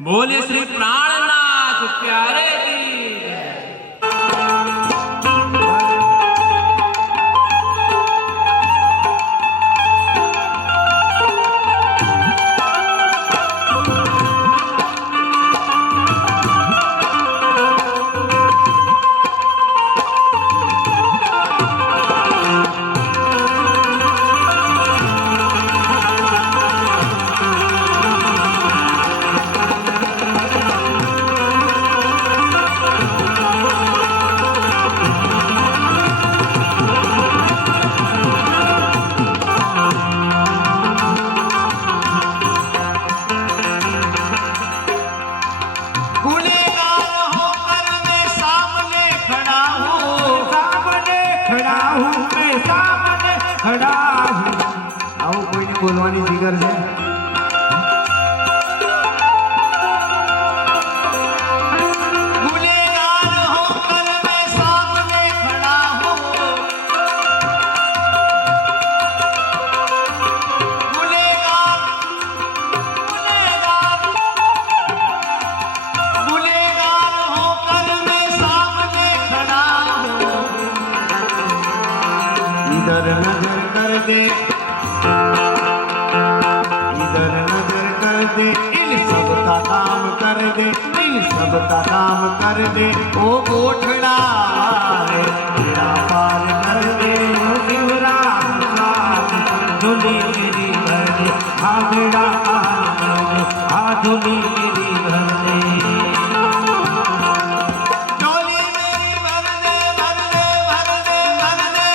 बोले श्री प्राणनाथ प्यारे की बोलवानी जिगर से गुनहगार होकर मैं सामने खड़ा हूँ गुनहगार होकर मैं सामने खड़ा हूँ इधर नजर कर दे इन सब का काम कर दे इन सब का काम कर दे ओ गोठड़ा तेरा पार कर दे ओ शिवराम धुली मेरी भर दे बेड़ा पार कर दे धुली मेरी भर दे झोली मेरी भर दे भर दे भर दे भर दे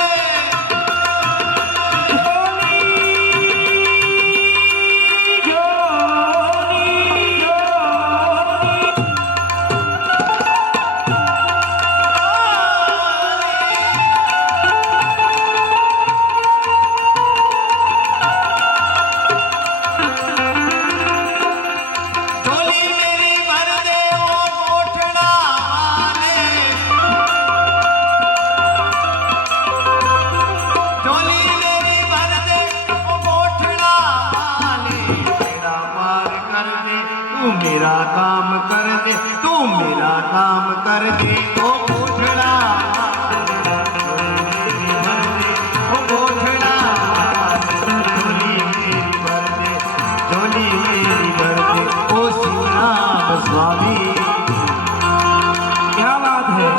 मेरा काम कर दे तू मेरा काम कर दे ओ गोठड़ा ओ गोठड़ा झोली मेरी भर दे झोली मेरी भर दे ओ शिवराम स्वामी क्या बात है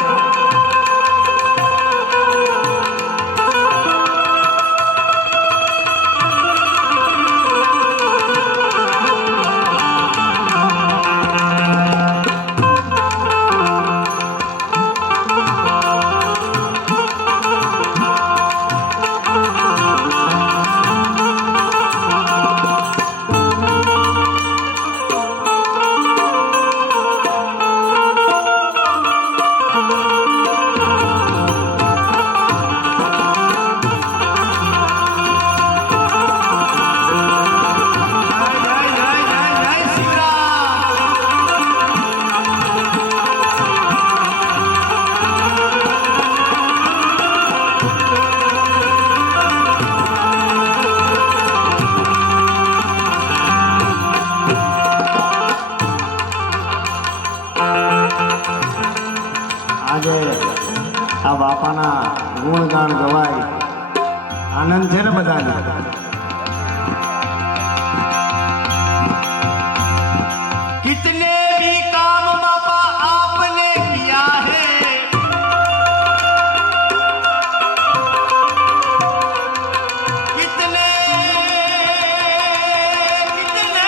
આજે આ બાપાના ગુણગાન ગવાય આનંદ છે ને બધાને कितने भी काम बाबा आपने किया है कितने कितने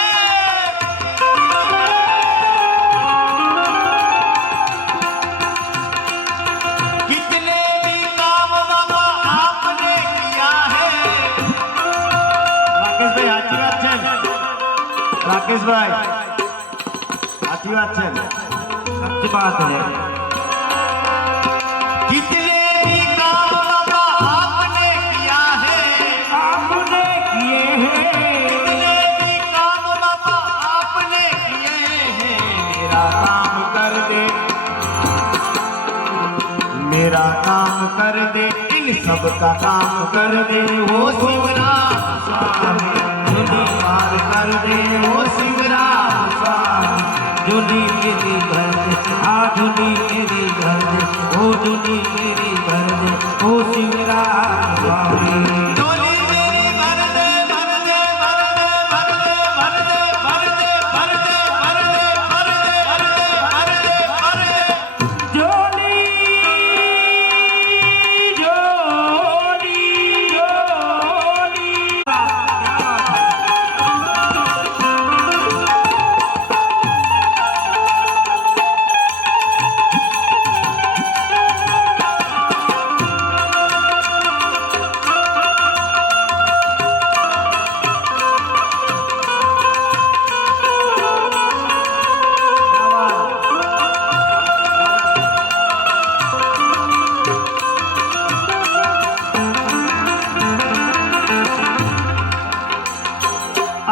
कितने भी काम बाबा आपने किया है राकेश भाई साची बात है सच्ची बात है कितने भी काम बाबा आपने किया है आपने किए हैं कितने भी काम बाबा आपने किए हैं मेरा काम कर दे मेरा काम कर दे इन सब का काम कर दे वो शिवराम स्वामी पार कर दे वो शिवराम स्वामी झोली मेरी भर दे, झोली मेरी भर दे, ओ झोली मेरी भर दे, ओ शिवराम स्वामी। झोली मेरी भर दे, भर दे, भर दे, भर दे, भर दे, भर दे, भर दे, भर दे, भर दे, भर दे, भर दे, भर दे। झोली झोली झोली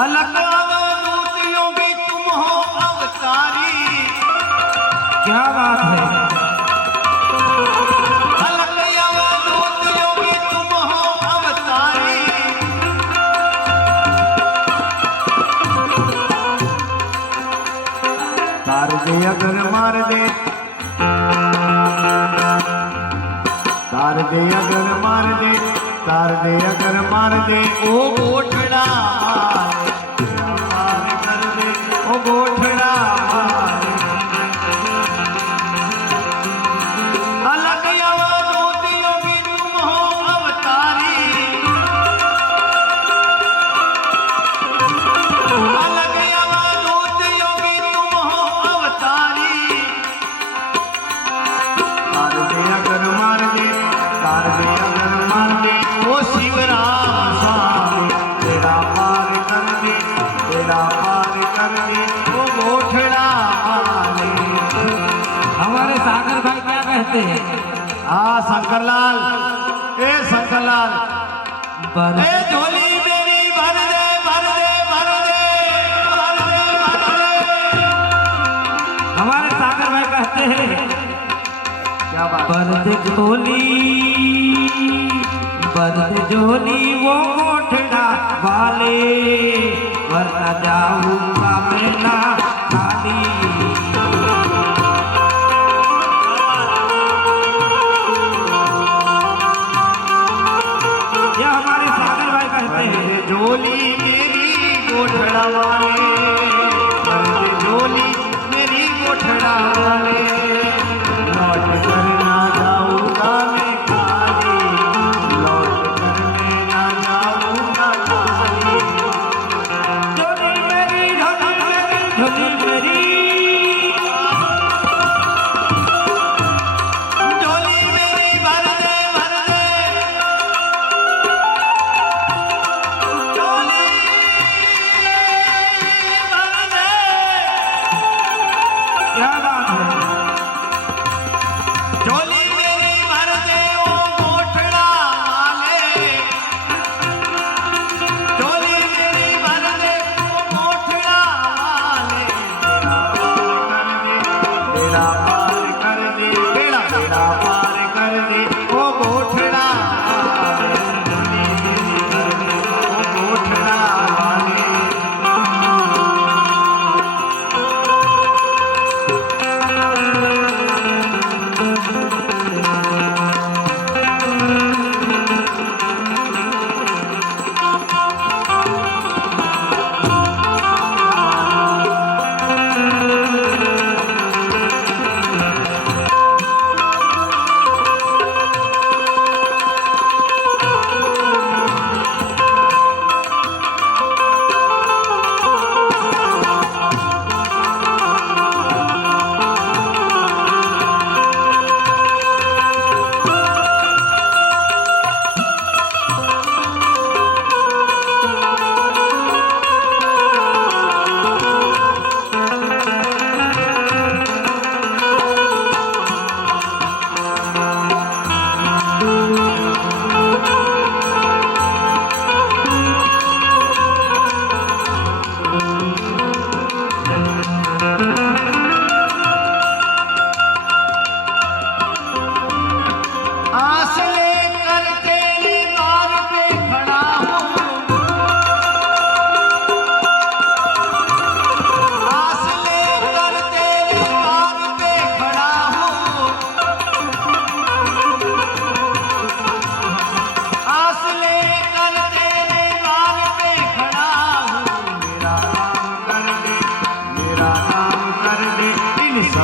अलग अवधूत योगी तुम हो अवतारी, क्या बात है। अलग अवधूत योगी तुम हो अवतारी। तार दे अगर मार दे, तार दे अगर मार दे, तार दे अगर मार दे, ओ गोठड़ा मार कर दे, ओ गोठड़ा मार। अलग अवधूत योगी तुम हो अवतारी, अलग अवधूत योगी तुम हो अवतारी। तार दे अगर मार दे, तार दे अगर मार दे, ओ शिवराम स्वामी तेरा पार कर दे, तेरा पार कर दे, ओ गोठड़ा वाले। हमारे सागर भाई क्या कहते हैं। शंकरलाल, ए शंकरलाल, पर ए झोली मेरी भर दे, भर दे, भर दे, भर दे, भर दे। हमारे सागर भाई कहते हैं क्या बात। बर्द झोली वो कोठड़ा वाले, वरना जाऊंगा मैं ना खाली। ये हमारे सागर भाई कहते हैं। झोली मेरी गोठड़ा वाले, झोली मेरी गोठड़ा वाले, लौट कर ना जाऊंगा मैं खाली, लौट कर मैं ना जाऊंगा खाली। झोली मेरी झोली मेरी झोली मेरी भर दे, भर दे, झोली भर दे। क्या बात है। झोली मेरी भर दे, ओ गोठड़ा वाले, झोली मेरी भर दे, ओ गोठड़ा वाले। तेरा पार कर दे, बेड़ा तेरा पार कर दे, ओ गोठड़ा वाले। झोली मेरी भर दे, ओ गोठड़ा वाले।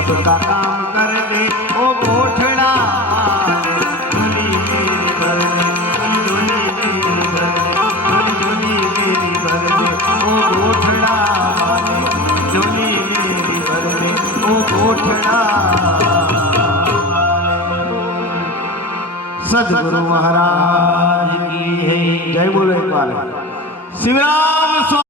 सबका काम कर दे ओ गोठड़ा झोली मेरी भर दे झोली मेरी भर दे झोली मेरी भर दे ओ गोठड़ा वाले झोली मेरी भर दे ओ गोठड़ा सदगुरु महाराज की जय। जय बोलो एक बार शिवराम।